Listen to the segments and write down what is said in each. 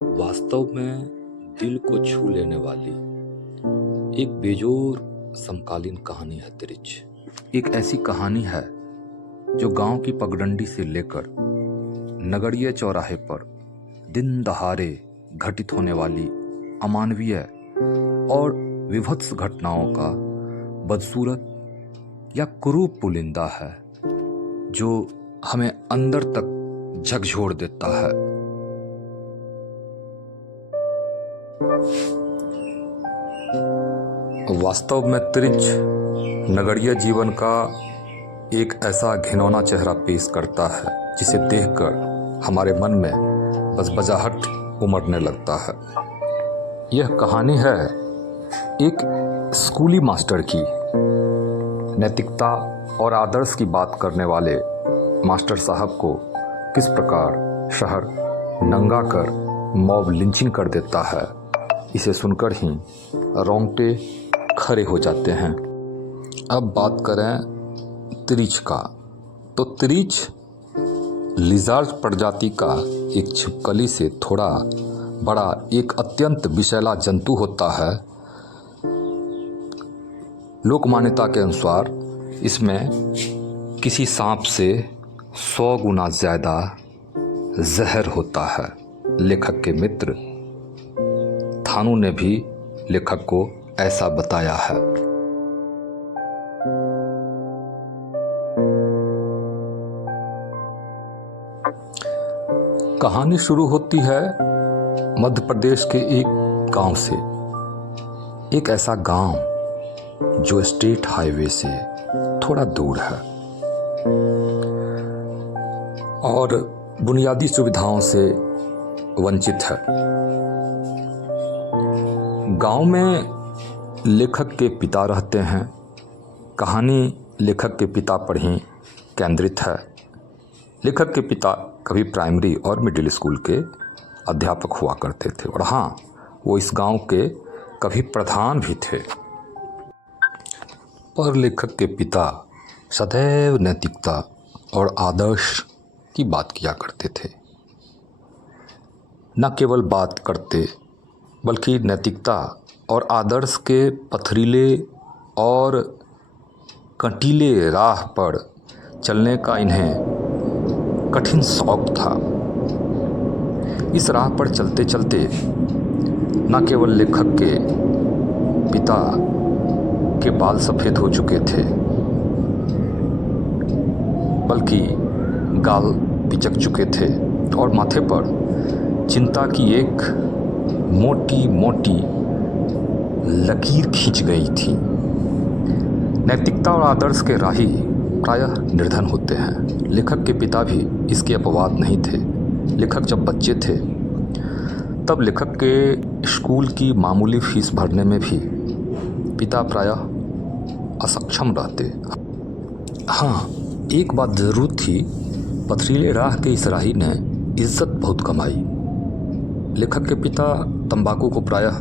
वास्तव में दिल को छू लेने वाली एक बेजोर समकालीन कहानी है तिरिच। एक ऐसी कहानी है जो गांव की पगडंडी से लेकर नगरीय चौराहे पर दिन दहाड़े घटित होने वाली अमानवीय और विभत्स घटनाओं का बदसूरत या कुरूप पुलिंदा है जो हमें अंदर तक झकझोर देता है। वास्तव में तिरिच नगरीय जीवन का एक ऐसा घिनौना चेहरा पेश करता है जिसे देखकर हमारे मन में बजबजाहट उमड़ने लगता है। यह कहानी है एक स्कूली मास्टर की। नैतिकता और आदर्श की बात करने वाले मास्टर साहब को किस प्रकार शहर नंगा कर मॉब लिंचिंग कर देता है, इसे सुनकर ही रोंगटे खड़े हो जाते हैं। अब बात करें तिरिच का, तो तिरिच लिजार्ड प्रजाति का एक छिपकली से थोड़ा बड़ा एक अत्यंत विषैला जंतु होता है। लोक मान्यता के अनुसार इसमें किसी सांप से 100 गुना ज़्यादा जहर होता है। लेखक के मित्र थानू ने भी लेखक को ऐसा बताया है। कहानी शुरू होती है मध्य प्रदेश के एक गांव से। एक ऐसा गांव जो स्टेट हाईवे से थोड़ा दूर है और बुनियादी सुविधाओं से वंचित है। गांव में लेखक के पिता रहते हैं। कहानी लेखक के पिता पर ही केंद्रित है। लेखक के पिता कभी प्राइमरी और मिडिल स्कूल के अध्यापक हुआ करते थे और हाँ, वो इस गांव के कभी प्रधान भी थे। पर लेखक के पिता सदैव नैतिकता और आदर्श की बात किया करते थे। न केवल बात करते बल्कि नैतिकता और आदर्श के पथरीले और कंटीले राह पर चलने का इन्हें कठिन शौक था। इस राह पर चलते चलते न केवल लेखक के पिता के बाल सफ़ेद हो चुके थे बल्कि गाल पिचक चुके थे और माथे पर चिंता की एक मोटी मोटी लकीर खींच गई थी। नैतिकता और आदर्श के राही प्रायः निर्धन होते हैं। लेखक के पिता भी इसके अपवाद नहीं थे। लेखक जब बच्चे थे तब लेखक के स्कूल की मामूली फीस भरने में भी पिता प्रायः असक्षम रहते। हाँ, एक बात ज़रूर थी, पथरीले राह के इस राही ने इज्जत बहुत कमाई। लेखक के पिता तंबाकू को प्रायः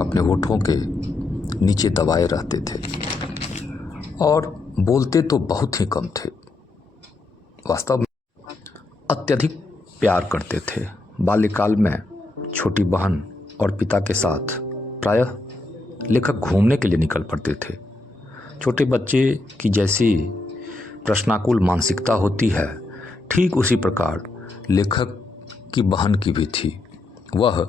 अपने होठों के नीचे दबाए रहते थे और बोलते तो बहुत ही कम थे। वास्तव में अत्यधिक प्यार करते थे। बाल्यकाल में छोटी बहन और पिता के साथ प्रायः लेखक घूमने के लिए निकल पड़ते थे। छोटे बच्चे की जैसी प्रश्नाकुल मानसिकता होती है, ठीक उसी प्रकार लेखक की बहन की भी थी। वह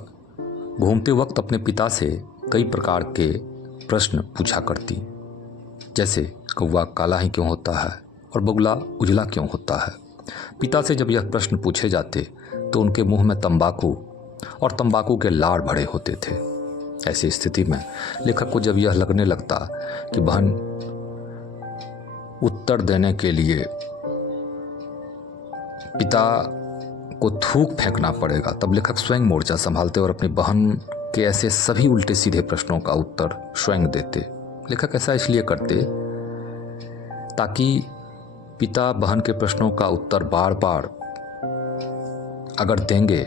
घूमते वक्त अपने पिता से कई प्रकार के प्रश्न पूछा करती, जैसे कौवा काला ही क्यों होता है और बगुला उजला क्यों होता है। पिता से जब यह प्रश्न पूछे जाते तो उनके मुंह में तंबाकू और तंबाकू के लाड़ भरे होते थे। ऐसी स्थिति में लेखक को जब यह लगने लगता कि बहन उत्तर देने के लिए पिता को थूक फेंकना पड़ेगा, तब लेखक स्वयं मोर्चा संभालते और अपनी बहन के ऐसे सभी उल्टे सीधे प्रश्नों का उत्तर स्वयं देते। लेखक ऐसा इसलिए करते ताकि पिता बहन के प्रश्नों का उत्तर बार बार अगर देंगे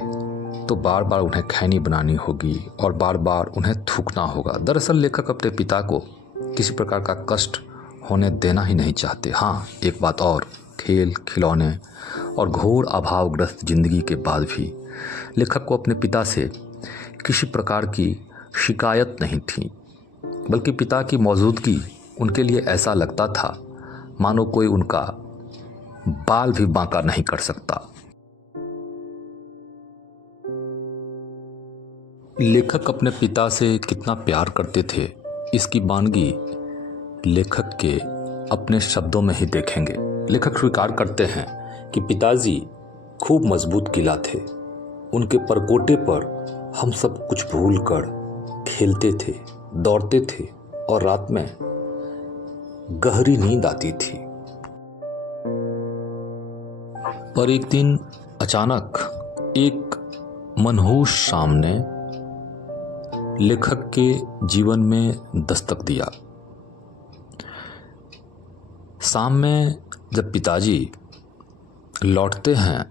तो बार बार उन्हें खैनी बनानी होगी और बार बार उन्हें थूकना होगा। दरअसल लेखक अपने पिता को किसी प्रकार का कष्ट होने देना ही नहीं चाहते। हाँ, एक बात और, खेल खिलौने और घोर अभावग्रस्त जिंदगी के बाद भी लेखक को अपने पिता से किसी प्रकार की शिकायत नहीं थी, बल्कि पिता की मौजूदगी उनके लिए ऐसा लगता था मानो कोई उनका बाल भी बांका नहीं कर सकता। लेखक अपने पिता से कितना प्यार करते थे, इसकी वानगी लेखक के अपने शब्दों में ही देखेंगे। लेखक स्वीकार करते हैं कि पिताजी खूब मजबूत किला थे। उनके परकोटे पर हम सब कुछ भूलकर खेलते थे, दौड़ते थे और रात में गहरी नींद आती थी। पर एक दिन अचानक एक मनहूस शाम ने लेखक के जीवन में दस्तक दिया। शाम में जब पिताजी लौटते हैं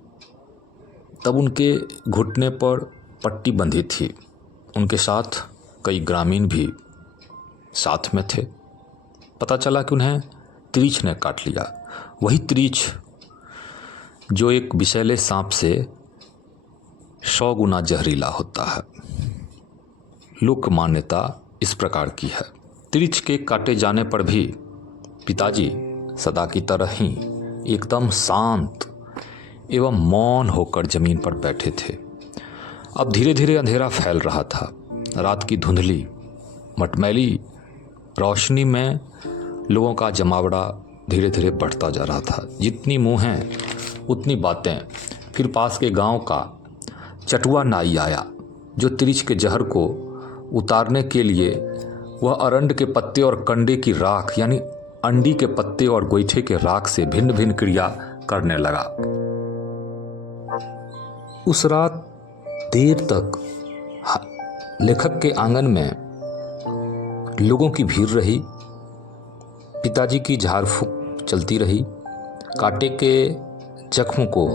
तब उनके घुटने पर पट्टी बंधी थी। उनके साथ कई ग्रामीण भी साथ में थे। पता चला कि उन्हें त्रीछ ने काट लिया। वही त्रीछ जो एक विषैले सांप से 100 गुना जहरीला होता है। लोक मान्यता इस प्रकार की है। त्रिछ के काटे जाने पर भी पिताजी सदा की तरह ही एकदम शांत एवं मौन होकर जमीन पर बैठे थे। अब धीरे धीरे अंधेरा फैल रहा था। रात की धुंधली मटमैली रोशनी में लोगों का जमावड़ा धीरे धीरे बढ़ता जा रहा था। जितनी मुँहें उतनी बातें। फिर पास के गांव का चटुआ नाई आया, जो त्रिछ के जहर को उतारने के लिए वह अरंड के पत्ते और कंडे की राख यानी अंडी के पत्ते और गोईठे के राख से भिन्न भिन्न क्रिया करने लगा। उस रात देर तक लेखक के आंगन में लोगों की भीड़ रही। पिताजी की झाड़ फूंक चलती रही। कांटे के जख्म को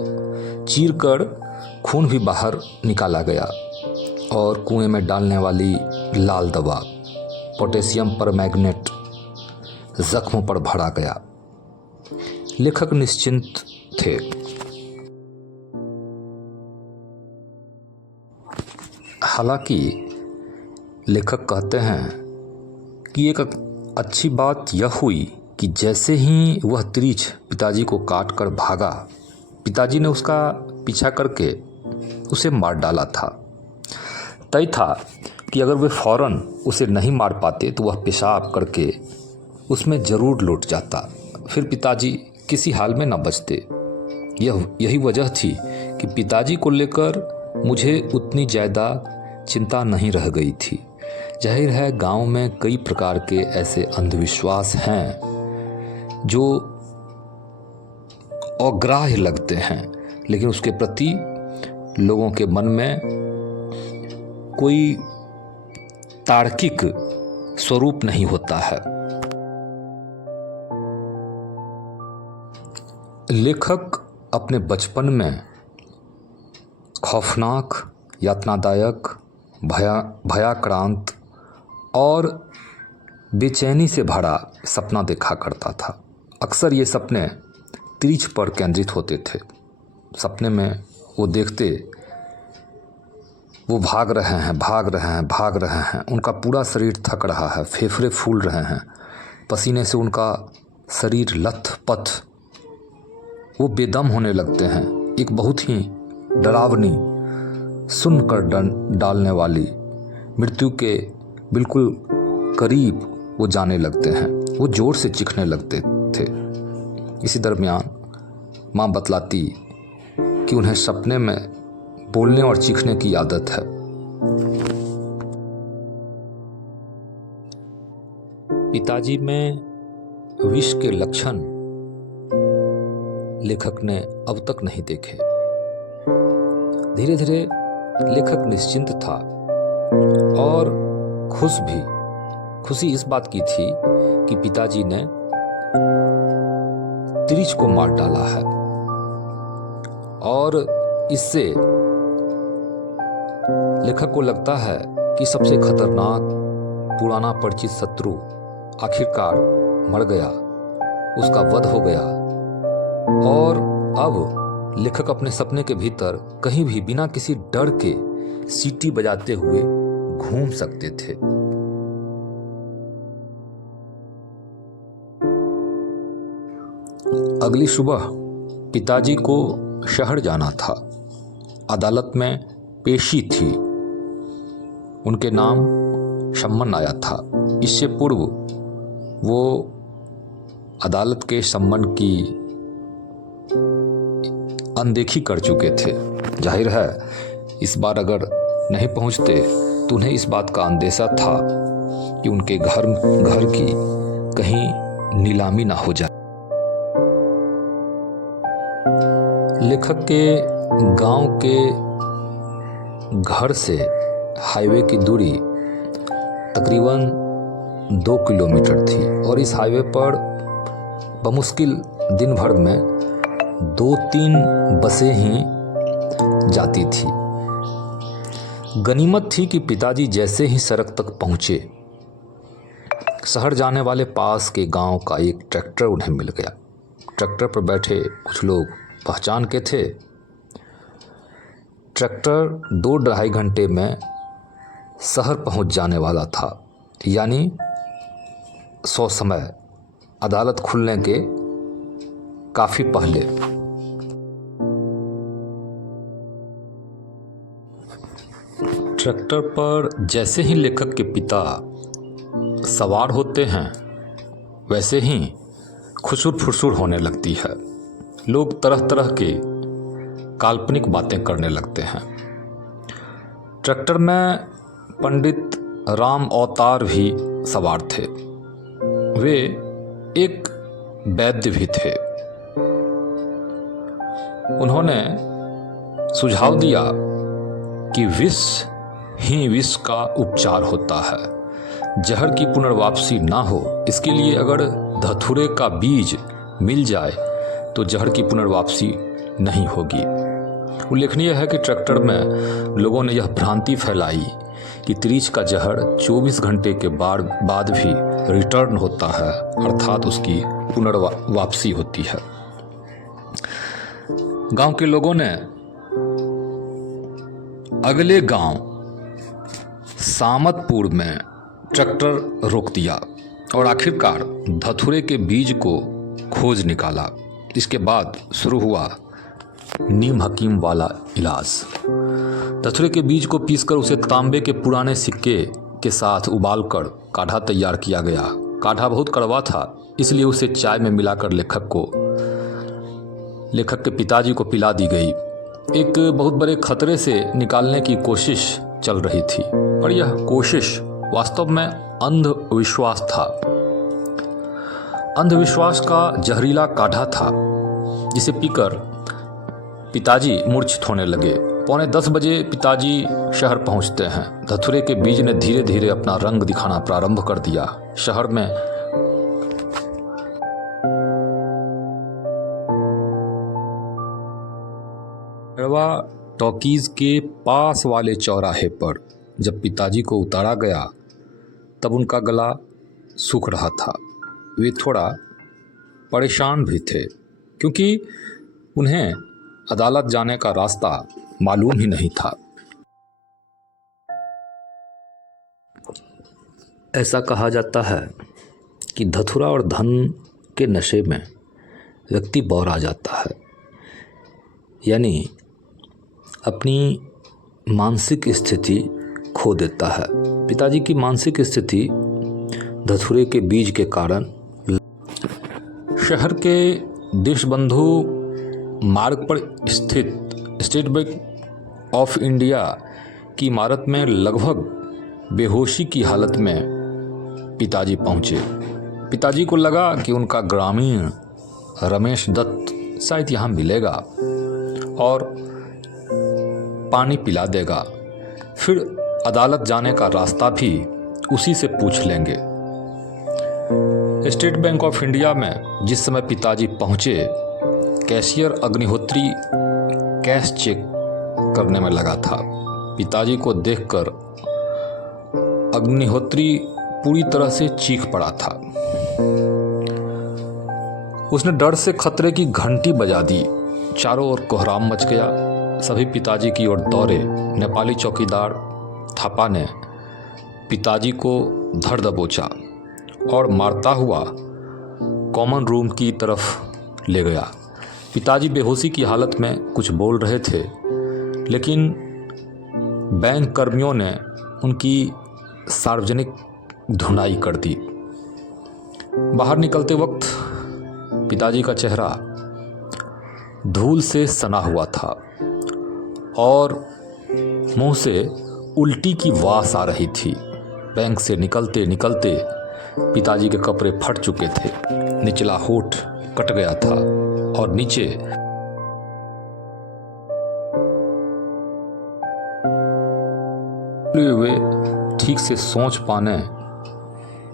चीरकर खून भी बाहर निकाला गया और कुएं में डालने वाली लाल दवा पोटेशियम परमैंगनेट जख्मों पर भरा गया। लेखक निश्चिंत थे। हालांकि लेखक कहते हैं कि एक अच्छी बात यह हुई कि जैसे ही वह त्रिछ पिताजी को काट कर भागा, पिताजी ने उसका पीछा करके उसे मार डाला था। तय था कि अगर वे फौरन उसे नहीं मार पाते तो वह पेशाब करके उसमें ज़रूर लौट जाता। फिर पिताजी किसी हाल में न बचते। यही वजह थी कि पिताजी को लेकर मुझे उतनी ज़्यादा चिंता नहीं रह गई थी। जाहिर है गांव में कई प्रकार के ऐसे अंधविश्वास हैं जो अग्राह्य लगते हैं, लेकिन उसके प्रति लोगों के मन में कोई तार्किक स्वरूप नहीं होता है। लेखक अपने बचपन में खौफनाक, यातनादायक, भयाक्रांत और बेचैनी से भरा सपना देखा करता था। अक्सर ये सपने त्रिछ पर केंद्रित होते थे। सपने में वो देखते वो भाग रहे हैं। उनका पूरा शरीर थक रहा है, फेफड़े फूल रहे हैं, पसीने से उनका शरीर लथपथ, वो बेदम होने लगते हैं। एक बहुत ही डरावनी, सुनकर डालने वाली मृत्यु के बिल्कुल करीब वो जाने लगते हैं। वो जोर से चीखने लगते थे। इसी दरमियान माँ बतलाती कि उन्हें सपने में बोलने और चीखने की आदत है। पिताजी में विष के लक्षण लेखक ने अब तक नहीं देखे। धीरे धीरे लेखक निश्चिंत था और खुशी इस बात की थी कि पिताजी ने त्रिछ को मार डाला है और इससे लेखक को लगता है कि सबसे खतरनाक पुराना परिचित शत्रु आखिरकार मर गया, उसका वध हो गया और अब लेखक अपने सपने के भीतर कहीं भी बिना किसी डर के सीटी बजाते हुए घूम सकते थे। अगली सुबह पिताजी को शहर जाना था। अदालत में पेशी थी। उनके नाम सम्मन आया था। इससे पूर्व वो अदालत के सम्मन की अनदेखी कर चुके थे। जाहिर है इस बार अगर नहीं पहुंचते तो उन्हें इस बात का अंदेशा था कि उनके घर की कहीं नीलामी ना हो जाए। लेखक के गांव के घर से हाईवे की दूरी तकरीबन 2 किलोमीटर थी और इस हाईवे पर बमुश्किल दिन भर में 2-3 बसें ही जाती थी। गनीमत थी कि पिताजी जैसे ही सड़क तक पहुंचे, शहर जाने वाले पास के गांव का एक ट्रैक्टर उन्हें मिल गया। ट्रैक्टर पर बैठे कुछ लोग पहचान के थे। ट्रैक्टर 2-2.5 घंटे में शहर पहुंच जाने वाला था, यानी 100 समय अदालत खुलने के काफ़ी पहले। ट्रैक्टर पर जैसे ही लेखक के पिता सवार होते हैं वैसे ही खुसुर फुसुर होने लगती है। लोग तरह तरह के काल्पनिक बातें करने लगते हैं। ट्रैक्टर में पंडित राम अवतार भी सवार थे। वे एक वैद्य भी थे। उन्होंने सुझाव दिया कि विष ही विष का उपचार होता है। जहर की पुनर्वापसी ना हो, इसके लिए अगर धतूरे का बीज मिल जाए तो जहर की पुनर्वापसी नहीं होगी। उल्लेखनीय है कि ट्रैक्टर में लोगों ने यह भ्रांति फैलाई कि त्रिच का जहर 24 घंटे के बाद भी रिटर्न होता है, अर्थात उसकी पुनर्वापसी होती है। गांव के लोगों ने अगले गांव सामतपुर में ट्रैक्टर रोक दिया और आखिरकार धतूरे के बीज को खोज निकाला। इसके बाद शुरू हुआ नीम हकीम वाला इलाज। धतूरे के बीज को पीसकर उसे तांबे के पुराने सिक्के के साथ उबालकर काढ़ा तैयार किया गया। काढ़ा बहुत कड़वा था, इसलिए उसे चाय में मिलाकर लेखक के पिताजी को पिला दी गई। एक बहुत बड़े खतरे से निकालने की कोशिश चल रही थी और यह कोशिश वास्तव में अंधविश्वास था। अंधविश्वास का जहरीला काढ़ा था जिसे पीकर पिताजी मूर्छित होने लगे। 9:45 बजे पिताजी शहर पहुंचते हैं। धतूरे के बीज ने धीरे धीरे अपना रंग दिखाना प्रारंभ कर दिया। शहर में टॉकीज के पास वाले चौराहे पर जब पिताजी को उतारा गया तब उनका गला सूख रहा था। वे थोड़ा परेशान भी थे क्योंकि उन्हें अदालत जाने का रास्ता मालूम ही नहीं था। ऐसा कहा जाता है कि धतूरा और धन के नशे में व्यक्ति बौरा जाता है, यानी अपनी मानसिक स्थिति खो देता है। पिताजी की मानसिक स्थिति धतूरे के बीज के कारण शहर के देशबंधु मार्ग पर स्थित स्टेट बैंक ऑफ इंडिया की इमारत में लगभग बेहोशी की हालत में पिताजी पहुंचे। पिताजी को लगा कि उनका ग्रामीण रमेश दत्त शायद यहाँ मिलेगा और पानी पिला देगा, फिर अदालत जाने का रास्ता भी उसी से पूछ लेंगे। स्टेट बैंक ऑफ इंडिया में जिस समय पिताजी पहुंचे, कैशियर अग्निहोत्री कैश चेक करने में लगा था। पिताजी को देखकर अग्निहोत्री पूरी तरह से चीख पड़ा था। उसने डर से खतरे की घंटी बजा दी। चारों ओर कोहराम मच गया। सभी पिताजी की ओर दौड़े। नेपाली चौकीदार थापा ने पिताजी को धर दबोचा और मारता हुआ कॉमन रूम की तरफ ले गया। पिताजी बेहोशी की हालत में कुछ बोल रहे थे, लेकिन बैंक कर्मियों ने उनकी सार्वजनिक धुनाई कर दी। बाहर निकलते वक्त पिताजी का चेहरा धूल से सना हुआ था और मुंह से उल्टी की वास आ रही थी। बैंक से निकलते निकलते पिताजी के कपड़े फट चुके थे, निचला होठ कट गया था और नीचे वे ठीक से सोच पाने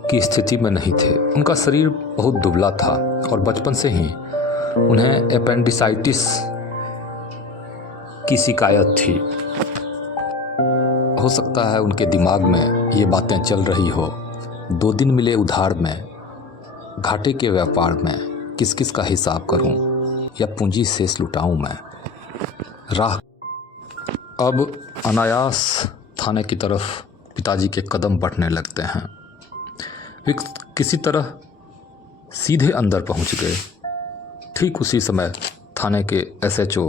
की स्थिति में नहीं थे। उनका शरीर बहुत दुबला था और बचपन से ही उन्हें एपेंडिसाइटिस की शिकायत थी। हो सकता है उनके दिमाग में ये बातें चल रही हो, 2 दिन मिले उधार में, घाटे के व्यापार में किस किस का हिसाब करूं या पूंजी शेष लुटाऊं मैं। राह अब अनायास थाने की तरफ पिताजी के कदम बढ़ने लगते हैं। वे किसी तरह सीधे अंदर पहुंच गए। ठीक उसी समय थाने के SHO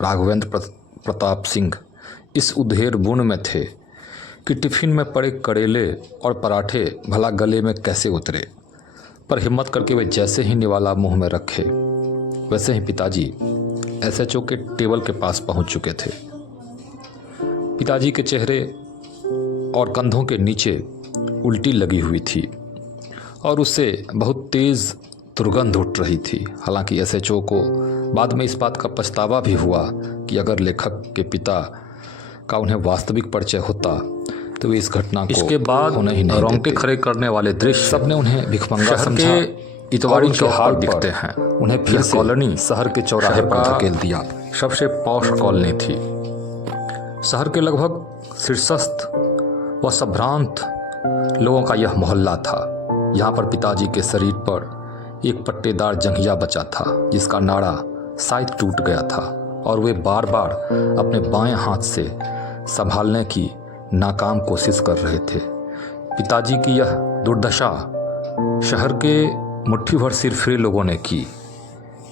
राघवेंद्र प्रताप सिंह इस उधेड़ बुन में थे कि टिफिन में पड़े करेले और पराठे भला गले में कैसे उतरे, पर हिम्मत करके वे जैसे ही निवाला मुंह में रखे वैसे ही पिताजी SHO के टेबल के पास पहुंच चुके थे। पिताजी के चेहरे और कंधों के नीचे उल्टी लगी हुई थी और उससे बहुत तेज़ दुर्गंध उठ रही थी। हालांकि SHO को बाद में इस बात का पछतावा भी हुआ कि अगर लेखक के पिता का उन्हें वास्तविक परिचय होता तो वे इस घटना को इसके बाद उन्हें ही नहीं रोंगटे खड़े करने वाले दृश्य सबने उन्हें भिखमंगा समझा। इतवारी चौहान दिखते हैं, उन्हें फिर कॉलोनी शहर के चौराहे पर धकेल दिया। सबसे पॉश कॉलोनी थी। शहर के लगभग शीर्षस्थ व संभ्रांत लोगों का यह मोहल्ला था। यहाँ पर पिताजी के शरीर पर एक पट्टेदार जंघिया बचा था जिसका नाड़ा शायद टूट गया था और वे बार बार अपने बाएं हाथ से संभालने की नाकाम कोशिश कर रहे थे। पिताजी की यह दुर्दशा शहर के मुट्ठी भर सिरफिरे लोगों ने की।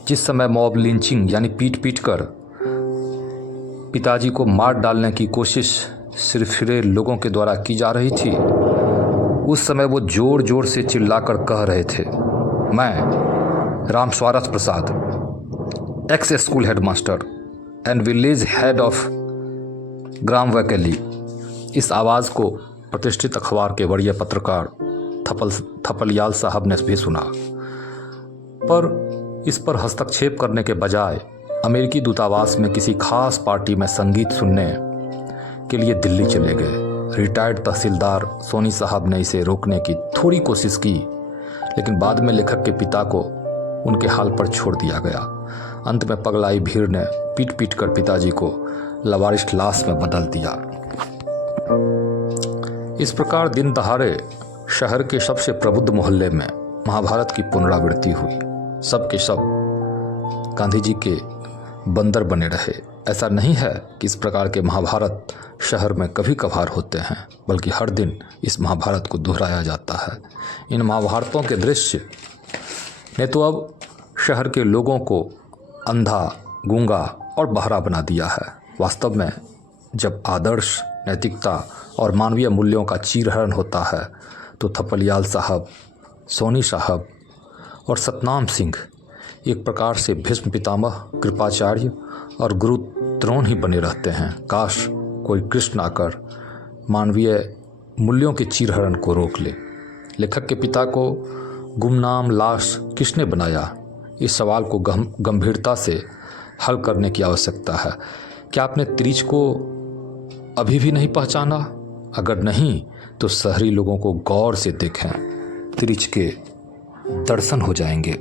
जिस समय मॉब लिंचिंग यानी पीट पीट कर पिताजी को मार डालने की कोशिश सिरफिरे लोगों के द्वारा की जा रही थी, उस समय वो जोर जोर से चिल्लाकर कह रहे थे, मैं Ramswarath Prasad, ex school headmaster and village head of ग्राम वैकेली। इस आवाज़ को प्रतिष्ठित अखबार के वरीय पत्रकार थपलियाल साहब ने भी सुना, पर इस पर हस्तक्षेप करने के बजाय अमेरिकी दूतावास में किसी खास पार्टी में संगीत सुनने के लिए दिल्ली चले गए। रिटायर्ड तहसीलदार सोनी साहब ने इसे रोकने की थोड़ी कोशिश की, लेकिन बाद में लेखक के पिता को उनके हाल पर छोड़ दिया गया। अंत में पगलाई भीड़ ने पीट पीट कर पिताजी को लवारिश लाश में बदल दिया। इस प्रकार दिन दहाड़े शहर के सबसे प्रबुद्ध मोहल्ले में महाभारत की पुनरावृत्ति हुई। सब के सब गांधी जी के बंदर बने रहे। ऐसा नहीं है कि इस प्रकार के महाभारत शहर में कभी कभार होते हैं, बल्कि हर दिन इस महाभारत को दोहराया जाता है। इन महाभारतों के दृश्य ने तो अब शहर के लोगों को अंधा, गूंगा और बहरा बना दिया है। वास्तव में जब आदर्श, नैतिकता और मानवीय मूल्यों का चीरहरण होता है तो थपलियाल साहब, सोनी साहब और सतनाम सिंह एक प्रकार से भीष्म पितामह, कृपाचार्य और गुरु द्रोण ही बने रहते हैं। काश कोई कृष्ण आकर मानवीय मूल्यों के चीरहरण को रोक ले। लेखक के पिता को गुमनाम लाश किसने बनाया? इस सवाल को गंभीरता से हल करने की आवश्यकता है। क्या आपने त्रिच को अभी भी नहीं पहचाना? अगर नहीं तो शहरी लोगों को गौर से देखें, त्रिच के दर्शन हो जाएंगे।